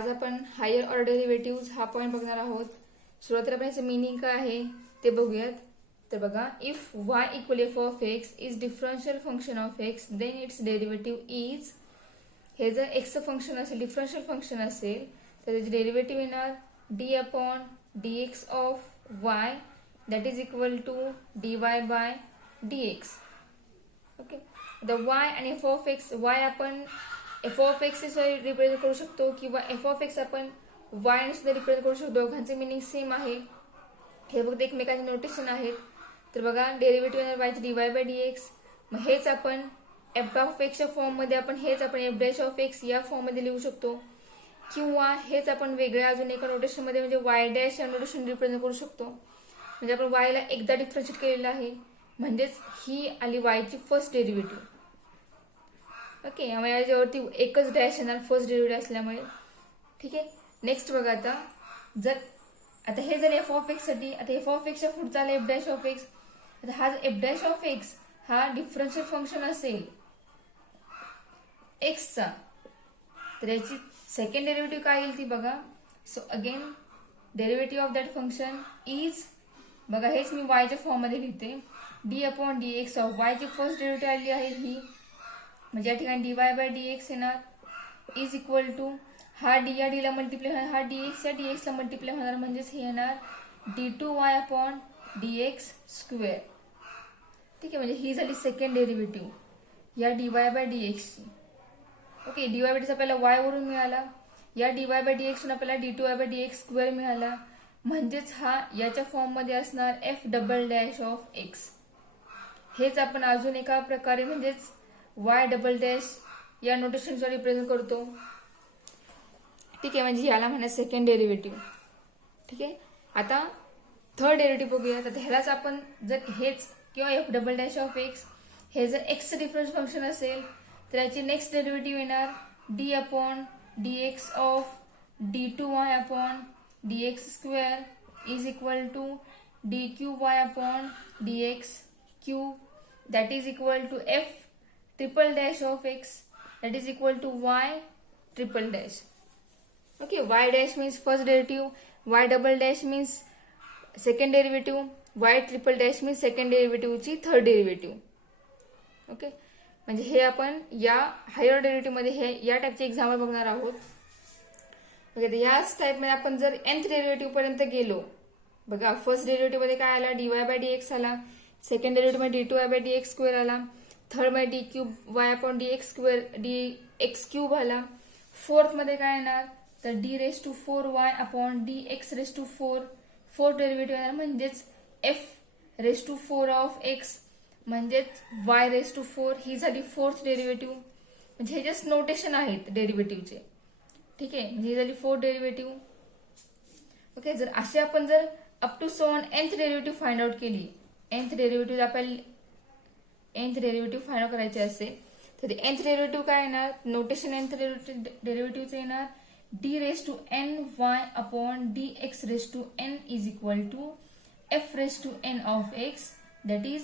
आज आपण higher order derivative हा पॉईंट बघणार आहोत. सुरुवातीला आपण याचं मिनिंग काय आहे ते बघूयात. तर बघा, if y equal F of X is differential function of X then its derivative is, हे जर एक्सचं फंक्शन असेल, डिफरन्शियल फंक्शन असेल, तर त्याची डेरिव्हेटिव्ह येणार D upon D x of Y that is equal to D Y by D X. Okay, the Y आणि एफ ऑफ एक्स, वाय आपण एफ ऑफ एक्स रिप्रेझेंट करू शकतो किंवा एफ ऑफ एक्स आपण वाय ने सुद्धा रिप्रेझेंट करू शकतो. दोघांचे मिनिंग सेम आहे. हे फक्त एकमेकांचे नोटेशन आहेत. तर बघा, डेरिव्हेटिव्ह येणार वायची d Y by D x. मग हेच आपण एफ ऑफ एक्सच्या फॉर्ममध्ये आपण हेच आपण एफ डॅश ऑफ एक्स या फॉर्ममध्ये लिहू शकतो, किंवा हेच आपण वेगळ्या अजून एका नोटेशनमध्ये म्हणजे वाय डॅश या नोटेशन रिप्रेझेंट करू शकतो. म्हणजे आपण वायला एकदा डिफरन्शिएट केलेलं आहे, म्हणजेच ही आली वायची फर्स्ट डेरिव्हेटिव्ह. ओके, याच्यावरती एकच डॅश येणार फर्स्ट डेरिव्हेटिव्ह असल्यामुळे. ठीक आहे, नेक्स्ट बघा, आता हे जर एफ ऑफ एक्स साठी, आता एफ ऑफ एक्सच्या पुढचा आला एफ डॅश ऑफ एक्स. आता हा एफ डॅश ऑफ एक्स हा डिफरन्शियल फंक्शन असेल एक्सचा, तर याची सेकंड डेरिव्हेटिव्ह काय येईल ती बघा. So again derivative of that function is, बघा हेच मी वायच्या फॉर्म मध्ये लिहिते, d upon D x of वायची फर्स्ट डेरिव्हेटिव्ह आली आहे ही, म्हणजे या ठिकाणी d Y by D x येणार इज इक्वल टू हा डी या डीला मल्टिप्लाय होणार, हा डी एक्स या डी एक्सला मल्टिप्लाय होणार, म्हणजेच हे येणार d two Y upon D x square. ठीक आहे, म्हणजे ही झाली सेकंड डेरिव्हेटिव्ह या डी वाय बाय डी एक्सची. Okay, d Y by d आपल्याला वाय वरून मिळाला, या d Y by D x आपल्याला d two Y by D x square मिळाला, म्हणजेच हा याच्या फॉर्म मध्ये असणार f double dash of x. हेच आपण अजून एका प्रकारे म्हणजेच वाय डबल डॅश या नोटेशनचा रिप्रेझेंट करतो. ठीक आहे, म्हणजे याला म्हणा सेकंड डेरिव्हेटिव्ह. ठीक आहे, आता थर्ड डेरिव्हेटिव्ह बघूया. तर ह्यालाच आपण जर हेच किंवा F double dash of X हे जर एक्सचं डिफरन्स फंक्शन असेल, तर याची नेक्स्ट डेरिव्हेटिव्ह येणार D upon D x of D two Y upon D x square is equal to D cube Y upon D X cube that is equal to F triple dash of X that is equal to Y triple dash. Okay, y dash means first derivative, y double dash means second derivative, y triple dash means second derivative ची third derivative. Okay, म्हणजे हे आपण या higher derivative मध्ये हे या टाइपचे example बघणार आहोत. ओके, तर याच टाइप मध्ये आपण जर nth डेरिव्हेटिव्ह पर्यंत गेलो, बघा फर्स्ट डेरिव्हेटिव्ह मध्ये काय आला, D Y by D X आला, सेकंड डेरिव्हेटिव्ह मध्ये D two Y by D x square आला, थर्ड मध्ये D cube Y upon D x square D X cube आला, फोर्थ मध्ये काय येणार तर D raise to 4y upon D X raise to 4, fourth derivative येणार, म्हणजेच F raise to 4 of X म्हणजेच y रेस टू 4, ही झाली फोर्थ डेरिव्हेटिव्ह. म्हणजे हे जस्ट नोटेशन आहेत डेरिव्हेटिव्हचे. ठीक आहे, म्हणजे ही झाली फोर्थ डेरिव्हेटिव्ह. ओके, जर असे आपण जर अप टू सोन nth डेरिव्हेटिव्ह फाइंड आउट केली, nth डेरिव्हेटिव्ह आपल्याला nth डेरिव्हेटिव्ह फाइंड आउट करायचे असेल, तर ते nth डेरिव्हेटिव्ह काय येणार, नोटेशन nth डेरिव्हेटिव्हचे येणार D raise to N Y upon D X raise to N is equal to F raise to N of X that is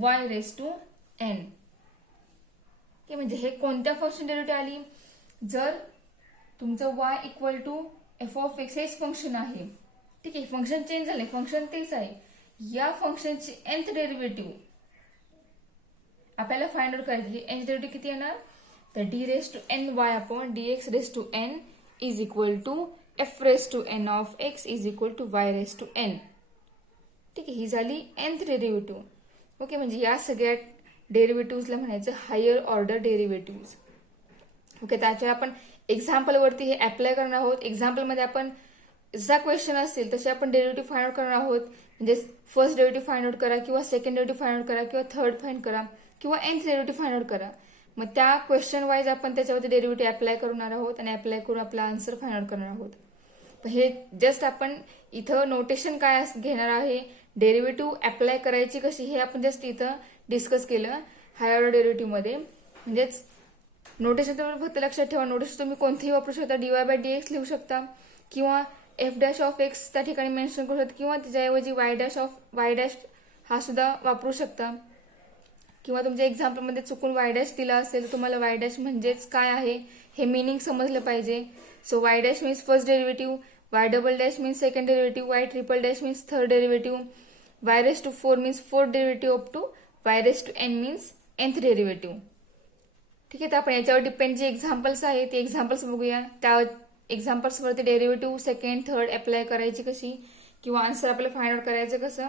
Y raise to N. म्हणजे हे कोणत्या फंक्शन डेरिव्हेटिव्ह आली, जर तुमचं Y equal to F of x हेच function आहे. ठीक आहे, फंक्शन चेंज झाले, फंक्शन तेच आहे, या फंक्शनची nth डेरिव्हेटिव्ह आपल्याला फाइंड आउट करायची. nth डेरिव्हेटिव्ह किती येणार तर D raise to N Y upon D X raise to N is equal to f raised to n of x is equal to y raised to n. ठीक आहे, ही झाली nth derivative. Okay, म्हणजे या सगळ्या डेरिव्हेटिव्हजला म्हणायचं हायर ऑर्डर डेरिव्हेटिव्ह. ओके, त्याच्या आपण example वरती हे अप्लाय करणार आहोत. एक्झाम्पल मध्ये आपण जसा क्वेश्चन असेल तसे आपण डेरिव्हेटिव्ह फाइंड आउट करणार आहोत. म्हणजे फर्स्ट डेरिव्हेटिव्ह फाइंड आउट करा, किंवा सेकंड डेरिव्हेटिव्ह फाइंड आउट करा, किंवा थर्ड फाइंड करा, किंवा nth डेरिव्हेटिव्ह फाइंड आउट करा. मग त्या क्वेश्चन वाईज आपण त्याच्यावरती डेरिव्हेटिव्ह अप्लाय करणार आहोत आणि अप्लाय करून आपला आन्सर फाइंड आउट करणार आहोत. हे जस्ट आपण इथं नोटेशन काय घेणार आहे, डेरिव्हेटिव्ह अप्लाय करायची कशी हे आपण जस्ट इथं डिस्कस केलं हायर ऑर्डर डेरिव्हेटिव्ह मध्ये. म्हणजेच नोटेशन तुम्ही फक्त लक्षात ठेवा, नोटेशन तुम्ही कोणतेही वापरू शकता, D Y by D x लिहू शकता, किंवा एफ डॅश ऑफ एक्स त्या ठिकाणी मेन्शन करू शकता, किंवा त्याच्याऐवजी Y dash of Y dash हा सुद्धा वापरू शकता. किंवा तुमच्या एक्झाम्पलमध्ये चुकून वाय डॅश दिला असेल, तुम्हाला वाय डॅश म्हणजेच काय आहे हे मिनिंग समजलं पाहिजे. So Y dash means first derivative, Y double dash means second derivative, Y triple dash means third derivative, Y raise to 4 means fourth derivative up to Y raise to N means nth derivative. ठीक आहे, तर आपण याच्यावर depend जे examples आहे ते examples बघूया. त्या एक्झाम्पल्सवरती डेरिव्हेटिव्ह सेकंड थर्ड अप्लाय करायची कशी किंवा आन्सर आपल्याला फाइंड आउट करायचं कसं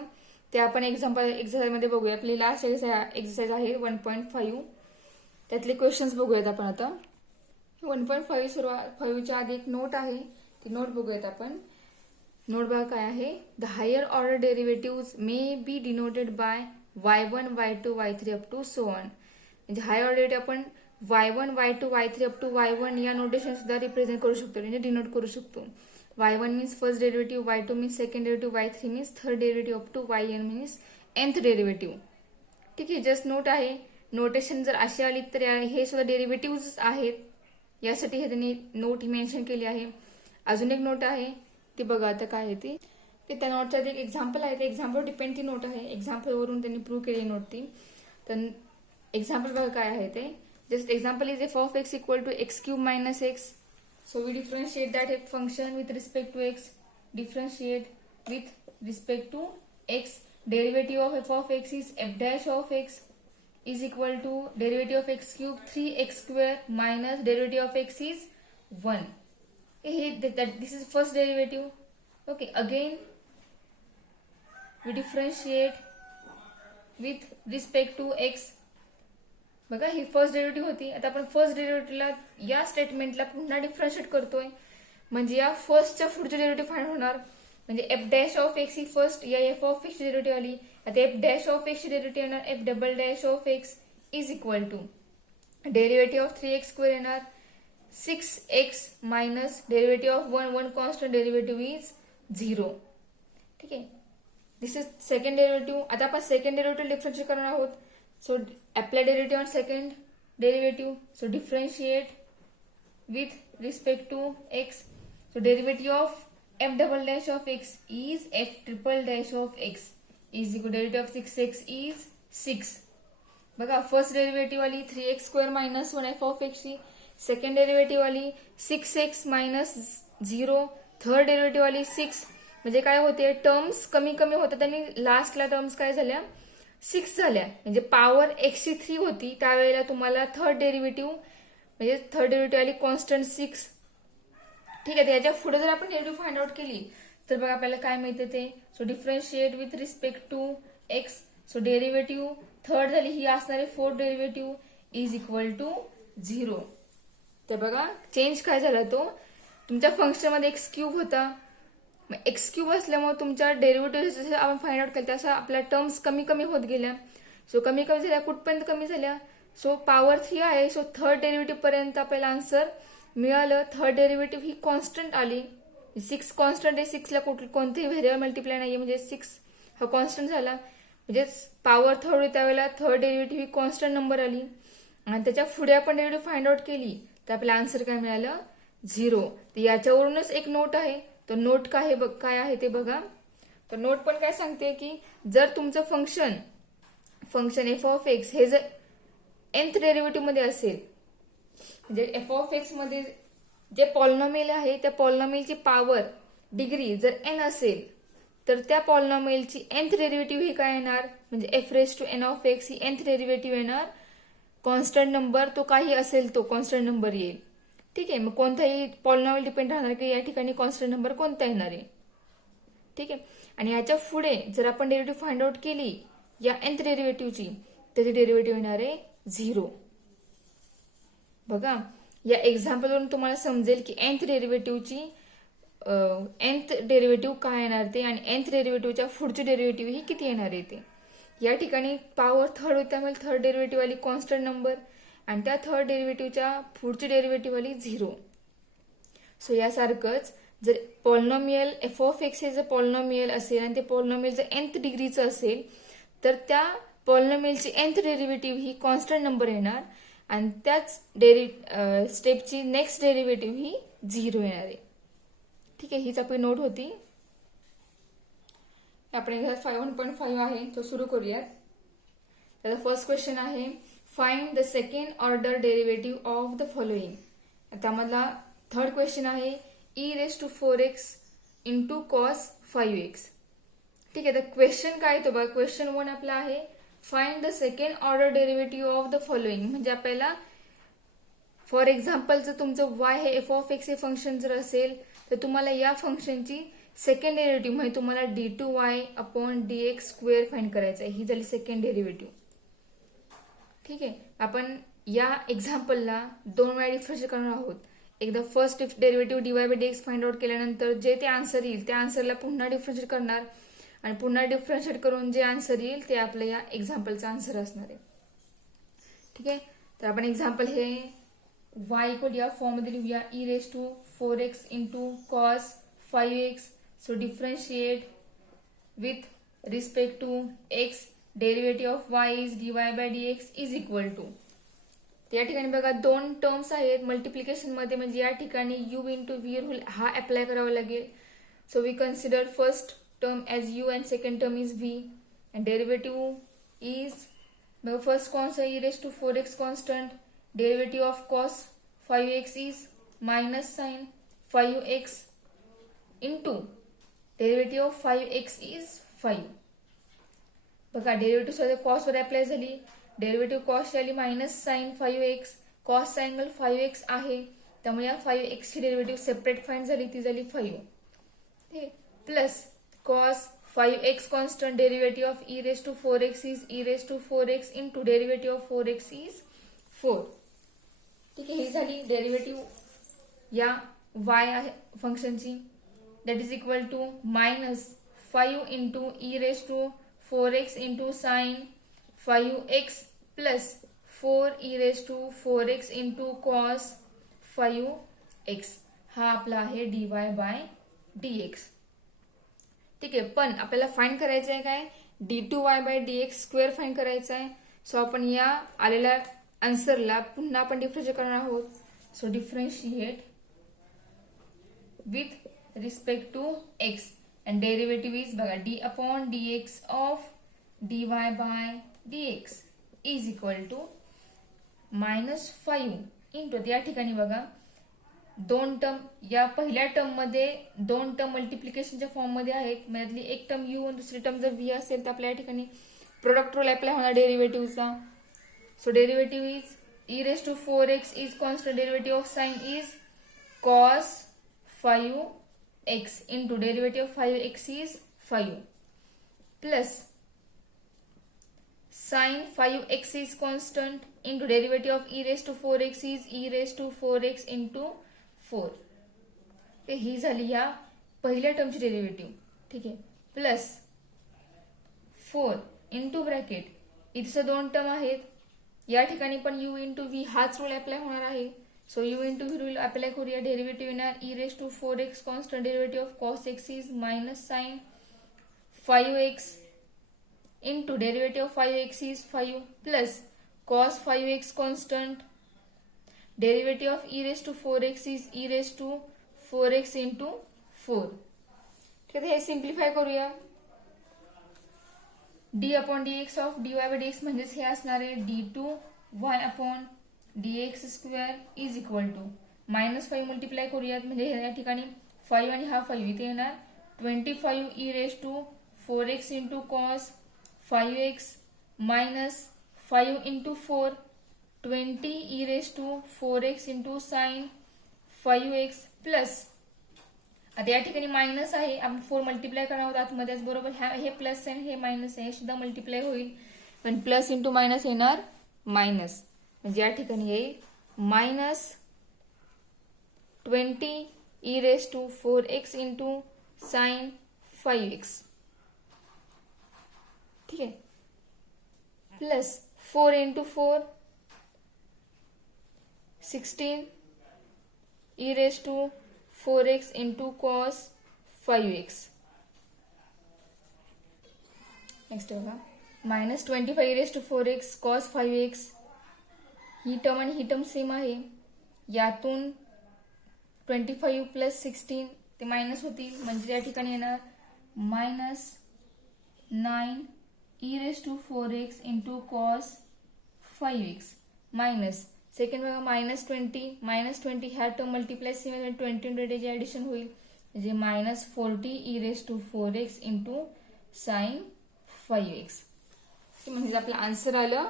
ते आपण एक्झाम्पल एक्सरसाइजमध्ये बघूया. आपली लास्ट एक्सरसाइज आहे 1.5. त्यातले क्वेश्चन्स बघूयात आपण आता. 1.5च्या आधी एक नोट आहे, ती नोट बघूयात आपण. नोट बघा काय आहे. The higher order derivative may be denoted by y1, y2, y3 up to so on. म्हणजे हायर ऑर्डर डेरिव्हेटिव्ह आपण y1, y2, y3 up to y1 या नोटेशन सुद्धा रिप्रेझेंट करू शकतो, म्हणजे डिनोट करू शकतो. y1 means first derivative, y2 means second derivative, y3 means third derivative up to yn means nth derivative. ठीक आहे, जस्ट नोट आहे. नोटेशन जर अशी आली तर हे सुद्धा डेरिव्हेटिव्ह आहेत, यासाठी हे त्यांनी नोट मेन्शन केली आहे. अजून एक नोट आहे ती बघा आता काय आहे ती. त्या नोटच्या एक एक्झाम्पल आहे, ते एक्झाम्पल डिपेंड ती नोट आहे. एक्झाम्पलवरून त्यांनी प्रूव्ह केली नोट ती. तर एक्झाम्पल बघा काय आहे ते. Just example is F of X equal to X cube minus X. So we differentiate that function with respect to x. Differentiate with respect to x. Derivative of f of x is f dash of x is equal to derivative of x cube 3x square minus derivative of x is 1. This is first derivative. Okay, again we differentiate with respect to x. बघा ही first derivative होती. आता आपण first डेरिव्हेटिव्हला या स्टेटमेंटला पुन्हा differentiate करतोय, म्हणजे या फर्स्टच्या पुढची डेरिव्हेटिव्ह फाइंड होणार. म्हणजे एफ डॅश ऑफ एक्स ही फर्स्ट या एफ ऑफ एक्स ची डेरिव्हेटिव्ह आली. आता एफ डॅश ऑफ एक्स ची डेरिव्हेटिव्ह येणार F double dash of X is equal to derivative of 3x square येणार 6x minus derivative of 1 constant derivative is 0. ठीक आहे, दिस इज सेकंड डेरिव्हेटिव्ह. आता आपण सेकंड डेरिव्हेटिव्ह डिफरन्शिएट करणार आहोत. So apply derivative on second derivative. So differentiate with respect to x. So derivative of f double dash of x is f triple dash of x is equal to derivative of 6x is 6. बघा first derivative आली 3x square minus 1 f of x ची. Second derivative आली 6x minus 0. Third derivative आली 6. म्हणजे काय होते, terms कमी कमी होतात आणि लास्टला टर्म्स काय झाल्या 6 झाल्या. म्हणजे पॉवर x ची 3 होती त्यावेळेला तुम्हाला थर्ड डेरिव्हेटिव्ह म्हणजे थर्ड डेरिव्हेटिव्ह आली कॉन्स्टंट 6. ठीक आहे, याच्या पुढे जर आपण डेरिव्हेटिव्ह फाइंड आउट केली तर बघा आपल्याला काय मिळते ते. So differentiate with respect to X. So derivative third झाली ही असणारी fourth derivative is equal to 0. तर बघा चेंज काय झाला, तो तुमच्या फंक्शन मध्ये एक्स क्यूब होता, एक्स क्यूब असल्यामुळे तुमच्या डेरिव्हेटिव्ह जसं आपण फाइंड आउट केलं तसं आपल्या टर्म्स कमी कमी होत गेल्या. सो कमी कमी झाल्या, कुठपर्यंत कमी झाल्या, सो पॉवर 3 आहे. सो थर्ड डेरिव्हेटिव्ह पर्यंत आपल्याला आन्सर मिळालं. थर्ड डेरिव्हेटिव्ह ही कॉन्स्टंट आली. 6 कॉन्स्टंट आहे, 6 ला कोणतेही व्हेरिएबल मल्टिप्लाय नाहीये, म्हणजे 6 हा कॉन्स्टंट झाला. म्हणजे पॉवर थर्ड होती त्यावेळेला थर्ड डेरिव्हेटिव्ह ही कॉन्स्टंट नंबर आली आणि त्याच्या पुढे आपण डेरिव्हेटिव्ह फाइंड आउट केली तर आपल्याला आन्सर काय मिळालं 0. तर याच्यावरूनच एक नोट आहे. तर नोट काय आहे ते बघा. तर नोट पण काय सांगते की जर तुमचं फंक्शन एफ ऑफ एक्स हे जर nth डेरिव्हेटिव्ह मध्ये असेल, म्हणजे एफ ऑफ एक्स मध्ये जे पॉलिनॉमियल आहे त्या पॉलिनॉमियलची पॉवर डिग्री जर n असेल तर त्या पॉलिनॉमियलची nth डेरिव्हेटिव्ह ही काय येणार, म्हणजे F raise to N of X ही nth डेरिव्हेटिव्ह येणार. कॉन्स्टंट नंबर तो काही असेल तो कॉन्स्टंट नंबर येईल. ठीक आहे, मग कोणताही पॉलिनॉमियल डिपेंड राहणार की या ठिकाणी कॉन्स्टंट नंबर कोणता येणार आहे. ठीक आहे, आणि याच्या पुढे जर आपण डेरिव्हेटिव्ह फाइंड आउट केली या nth डेरिव्हेटिव्हची त्याची डेरिव्हेटिव्ह येणार आहे 0. बघा या एक्झाम्पलवरून तुम्हाला समजेल की nth डेरिव्हेटिव्ह काय येणार ते आणि nth डेरिव्हेटिव्हच्या पुढची डेरिव्हेटिव्ह ही किती येणार आहे ते. या ठिकाणी पॉवर थर्ड होती त्यामुळे थर्ड डेरिव्हेटिव्ह आली कॉन्स्टंट नंबर आणि त्या थर्ड डेरिव्हेटिव्हच्या पुढची डेरिव्हेटिव्ह आली 0. सो यासारखंच जर पॉलिनॉमियल एफ ऑफ एक्स हे जर पॉलिनॉमियल असेल आणि ते पॉलिनॉमियल जर nth डिग्रीचं असेल तर त्या पॉलिनॉमियलची nth डेरिव्हेटिव्ह ही कॉन्स्टंट नंबर येणार आणि त्याच स्टेपची नेक्स्ट डेरिव्हेटिव्ह ही 0 येणार आहे. ठीक आहे, हीच आपली नोट होती. आपण 1.5 आहे तो सुरू करूयात. त्याचा फर्स्ट क्वेश्चन आहे find the second order derivative of the following. त्यामधला थर्ड क्वेश्चन आहे e⁴x इंटू कॉस 5x. ठीक आहे, तर क्वेश्चन काय तो बघा. क्वेश्चन 1 आपला आहे find the second order derivative of the following. म्हणजे आपल्याला फॉर एक्झाम्पल जर तुमचं y हे f(x) हे फंक्शन जर असेल तर तुम्हाला या फंक्शनची सेकंड डेरिव्हेटिव्ह म्हणजे तुम्हाला d2y/dx² फाइंड करायचं आहे. ही झाली सेकंड डेरिव्हेटिव्ह. ठीक आहे, आपण या एक्झाम्पलला 2 वेळा डिफरन्शिएट करणार आहोत. एकदा first derivative dy/dx find out केल्यानंतर जे ते आन्सर येईल त्या आन्सरला पुन्हा डिफरन्शिएट करणार आणि पुन्हा डिफरन्शिएट करून जे आन्सर येईल ते आपल्या या एक्झाम्पलचा आन्सर असणार आहे. ठीक आहे, तर आपण एक्झाम्पल हे y इक्वल या फॉर्म मध्ये लिहूया e⁴x into cos 5x. So differentiate with respect to x derivative of y is dy/dx is equal to. या ठिकाणी बघा 2 टर्म्स आहेत मल्टिप्लिकेशन मध्ये, म्हणजे या ठिकाणी u इंटू v रूल हा अप्लाय करावा लागेल. So we consider first term as u and second term is v and derivative is first constant e⁴x constant, derivative of cos 5x is minus sin 5x into derivative of 5x is 5. बघा derivative मध्ये cos वर apply झाली, derivative cos आली minus sine 5x, cos angle 5x आहे त्यामुळे या 5x ची derivative separate find झाली, ती झाली 5. Plus cos 5x constant derivative of e⁴x is e⁴x into derivative of 4x is 4. ठीक आहे, ही झाली डेरिव्हेटिव्ह या y फंक्शनची. That is equal to minus 5 into e⁴x into sine 5x plus 4e⁴x into cos 5x. हा आपला आहे dy/dx. ठीक आहे, पण आपल्याला फाइंड करायचं आहे काय d2y/dx² फाइंड करायचं आहे. सो आपण या आलेल्या आन्सरला पुन्हा आपण डिफरन्शिएट करणार आहोत. So differentiate with respect to x and derivative is बघा d/dx of dy/dx is equal to -5 into. या ठिकाणी बघा 2 टर्म, या पहिल्या टर्म मध्ये 2 टर्म मल्टिप्लिकेशनच्या फॉर्म मध्ये आहेत. त्यातली एक टर्म u आणि दुसरी टर्म जर v असेल तर आपल्या या ठिकाणी प्रोडक्ट रूल अप्लाय होणार डेरिव्हेटिव्हचा. So derivative is e⁴x is constant, derivative of sine is cos 5x into derivative of 5x is 5 plus sin 5x is constant into derivative of e⁴x is e⁴x into 4. ही झाली या पहिल्या टर्मची derivative. ठीक आहे, plus 4 into bracket इथे 2 term आहेत. या ठिकाणी पण u इंटू v हाच रूल अप्लाय होणार आहे. So u into v rule apply करूया. डेरिव्हेटिव्ह येणार e⁴x constant, derivative of cos x is minus sine 5x into derivative of 5x is 5 plus cos 5x constant, derivative of e⁴x is e⁴x into 4. ठीक आहे, हे simplify करूया. d/dx of dy/dx म्हणजेच हे असणार आहे d2y/dx² is equal to -5 multiply करूयात म्हणजे या ठिकाणी 5 आणि हा 5 इथे येणार 25 e⁴x into cos 5x minus 5 into 4 20 e⁴x into sin 5x plus आता या ठिकाणी मायनस आहे, आपण 4 मल्टिप्लाय करणार आहोत आतमध्येच बरोबर. हे प्लस आहे हे मायनस आहे, हे सुद्धा मल्टिप्लाय होईल पण प्लस इंटू मायनस येणार मायनस, म्हणजे या ठिकाणी येईल minus 20 e⁴x into sine 5x. ठीक आहे, plus 4 into 4 16 e⁴x into cos 5x. Next बघा मायनस 25 e⁴x cos 5x. ही टर्म आणि ही टर्म सेम आहे. यातून 25 प्लस 16 ते मायनस होतील म्हणजे या ठिकाणी येणार minus 9 e⁴x into cos 5x minus second बघा -20 ह्या टर्म मल्टिप्लाय सेम 20 जे ऍडिशन होईल म्हणजे -40e⁴x इंटू साइन 5x. म्हणजे आपलं आन्सर आलं.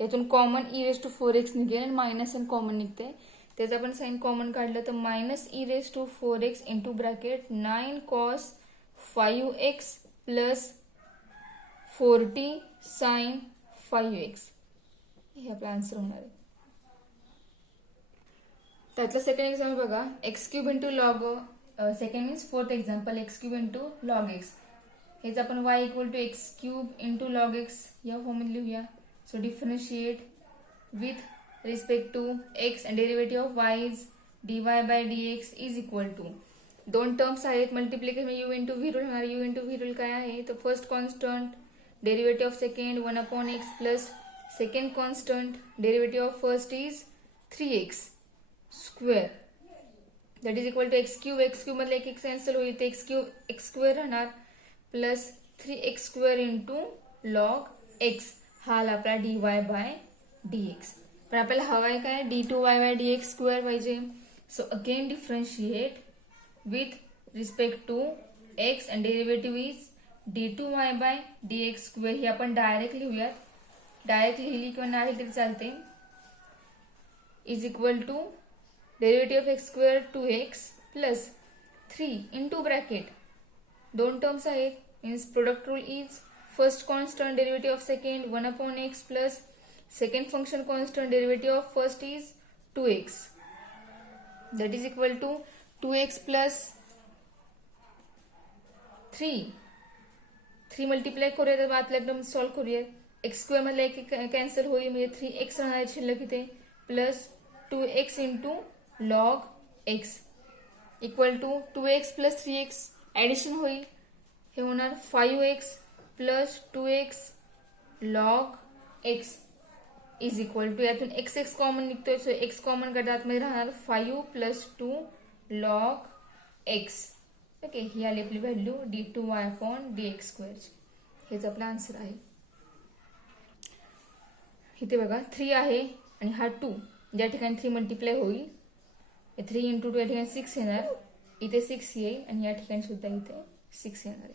यातून कॉमन e⁴x निघेल आणि मायनस आणि कॉमन निघते. त्याचं आपण साइन कॉमन काढलं तर -e⁴x into bracket 9 cos 5x plus 40 sine 5x हे आपला आन्सर होणार आहे. त्यातलं सेकंड एक्झाम्पल बघा x³ into log second means fourth example x³ into log x. हेच आपण y = x³ into log x या फॉर्ममध्ये लिहूया. So differentiate with respect to x and derivative of y is dy/dx is equal to दोन terms आहेत multiplication u into v rule होणार. u into v rule काय आहे तर first constant derivative of second 1/x plus second constant derivative of first is 3x square that is equal to x³ मधले एक cancel होईल ते x² राहणार plus 3x² into log x हा आला आपला dy/dx. पण आपल्याला हवाय काय d2y/dx स्क्वेअर पाहिजे. So again differentiate with respect to x and derivative is d2y/dx square. ही आपण डायरेक्ट लिहूयात. डायरेक्ट लिहिली किंवा नाही तरी चालते. Is equal to derivative of x² 2x plus 3 into bracket दोन टर्म्स आहेत means product rule is first constant derivative of second 1/x plus second function constant derivative of first is 2x that is equal to 2x plus 3 multiply करूया तर आतल्या term solve करूया. x² मधला एक cancel होईल म्हणजे 3x राहणार शिल्लक इथे plus 2x into log x equal to 2x plus 3x addition होईल हे होणार 5x plus 2x log x is equal to यातून x कॉमन निघतोय सो x कॉमन करता आतमध्ये राहणार 5 प्लस 2 लॉग एक्स. ओके ही आली आपली व्हॅल्यू d2y/dx². हेच आपला आन्सर आहे. इथे बघा 3 आहे आणि हा 2 ज्या ठिकाणी 3 मल्टिप्लाय होईल 3 इंटू 2 या ठिकाणी 6 येणार इथे 6 येईल आणि या ठिकाणी सुद्धा इथे 6 येणार आहे.